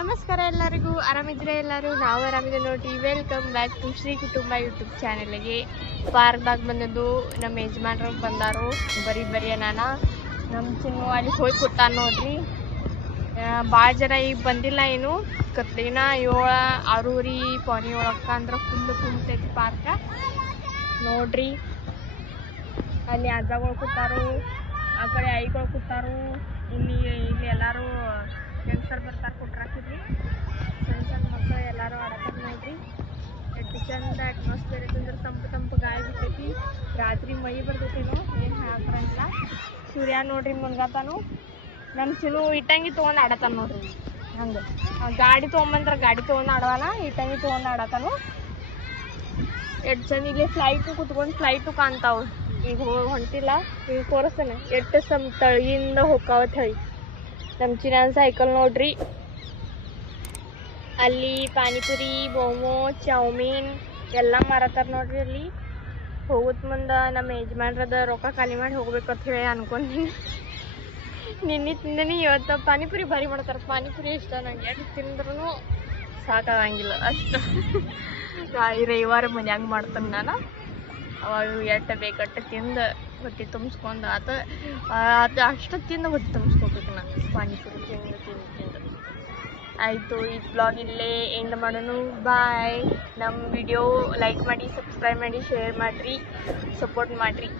ನಮಸ್ಕಾರ ಎಲ್ಲರಿಗೂ, ಆರಾಮಿದ್ರೆ ಎಲ್ಲರೂ? ನಾವು ಆರಾಮಿದೆ ನೋಡ್ರಿ. ವೆಲ್ಕಮ್ ಬ್ಯಾಕ್ ಟು ಶ್ರೀ ಕುಟುಂಬ ಯೂಟ್ಯೂಬ್ ಚಾನಲ್ಗೆ. ಪಾರ್ಕ್ದಾಗ ಬಂದದ್ದು ನಮ್ಮ ಯಜಮಾನ್ರು ಬಂದಾರು. ಬರೀ ನಾನು ನಮ್ಮ ಚಿನ್ನು ಅಲ್ಲಿ ಹೋಗಿ ಕೂತಾನ ನೋಡ್ರಿ. ಭಾಳ ಜನ ಈಗ ಬಂದಿಲ್ಲ, ಏನು ಕತ್ಲಿನ 7 6 7 ಅಂದ್ರೆ ಫುಲ್ ತುಂಬತೈತಿ ಪಾರ್ಕ ನೋಡ್ರಿ. ಅಲ್ಲಿ ಅಜ್ಜಗಳು ಕೂತಾರು, ಆ ಕಡೆ ಐಗಳು ಕೂತಾರು. ಇಲ್ಲಿ ಎಲ್ಲರೂ ಫ್ರೆಂಡ್ಸರು ಬರ್ತಾರೆ ಕೊಟ್ರಾಕಿದ್ರಿ. ಸಣ್ಣ ಮಕ್ಕಳು ಎಲ್ಲರೂ ಆಡತ್ತಾರ ನೋಡ್ರಿ. ಎಷ್ಟು ಚಂದ ಅಟ್ಮಾಸ್ಫಿಯರ್ ಐತಂದ್ರೆ ತಂಪು ಗಾಳಿ ಬಿಟ್ಟೈತಿ. ರಾತ್ರಿ ಮೈ ಬರ್ತೈತೇನೋ ಏನು ಹಾಕ್ರಂತ. ಸೂರ್ಯ ನೋಡ್ರಿ ಮುನ್ಗತಾನು. ನಮ್ಮ ಚಿನ್ನು ಇಟ್ಟಂಗಿ ತೊಗೊಂಡು ಆಡತಾನ ನೋಡ್ರಿ. ಹಂಗೆ ಗಾಡಿ ತೊಗೊಂಬಂದ್ರೆ ಗಾಡಿ ತೊಗೊಂಡು ಆಡವಲ್ಲ, ಇಟ್ಟಂಗಿ ತೊಗೊಂಡು ಆಡತಾನು. ಎಷ್ಟು ಚಂದ. ಇಲ್ಲಿ ಫ್ಲೈಟು ಕುತ್ಕೊಂಡು ಫ್ಲೈಟು ಕಾಣ್ತಾವು. ಈಗ ಹೊಂಟಿಲ್ಲ, ಈಗ ತೋರಿಸ್ತಾನೆ ಎಷ್ಟು ತಳಿಯಿಂದ ಹೋಗ್ತಾವತ್ ಹೇಳಿ. ನಮ್ಮ ಚಿನ್ನ ಸೈಕಲ್ ನೋಡ್ರಿ. ಅಲ್ಲಿ ಪಾನಿಪುರಿ, ಮೋಮೋ, ಚೌಮೀನ್ ಎಲ್ಲ ಮಾರತ್ತಾರ ನೋಡ್ರಿ. ಅಲ್ಲಿ ಹೋಗೋದ್ ಮುಂದೆ ನಮ್ಮ ಯಜಮಾನ್ರದ ರೊಕ್ಕ ಖಾಲಿ ಮಾಡಿ ಹೋಗ್ಬೇಕಂತ ಹೇಳಿ ಅನ್ಕೊಂತೀನಿ. ನಿನ್ನೆ ತಿಂದನಿ, ಇವತ್ತು ಪಾನಿಪುರಿ ಭಾರಿ ಮಾಡ್ತಾರೆ. ಪಾನಿಪುರಿ ಇಷ್ಟ ನಂಗೆ, ಎಷ್ಟು ತಿಂದ್ರೂ ಸಾಕಾಗಂಗಿಲ್ಲ ಅಷ್ಟು. ಈ ರವಿವಾರ ಮನ್ಯಾಗ ಮಾಡ್ತಾನೆ ನಾನು. ಅವಾಗ ಎಷ್ಟು ಬೇಕಟ್ಟು ತಿಂದು ಹೊಟ್ಟೆ ತುಂಬಿಸ್ಕೊಂಡು ಅದು ಅಷ್ಟು ತಿಂದು ಹೊಟ್ಟೆ ತುಂಬಿಸ್ಕೋಬೇಕು ನಾನು. ಪಾನಿಪುರಿ ತಿಂದು ಆಯಿತು. ಈ ಬ್ಲಾಗ್ ಇಲ್ಲೇ ಎಂಡ್ ಮಾಡೋಣ. ಬಾಯ್. ನಮ್ಮ ವಿಡಿಯೋ ಲೈಕ್ ಮಾಡಿ, ಸಬ್ಸ್ಕ್ರೈಬ್ ಮಾಡಿ, ಶೇರ್ ಮಾಡಿರಿ, ಸಪೋರ್ಟ್ ಮಾಡಿರಿ.